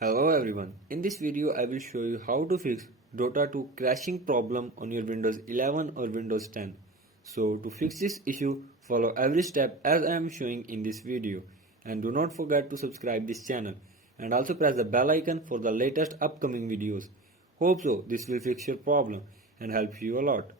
Hello everyone, in this video I will show you how to fix Dota 2 crashing problem on your Windows 11 or Windows 10. So to fix this issue, follow every step as I am showing in this video, and do not forget to subscribe this channel and also press the bell icon for the latest upcoming videos. Hope so this will fix your problem and help you a lot.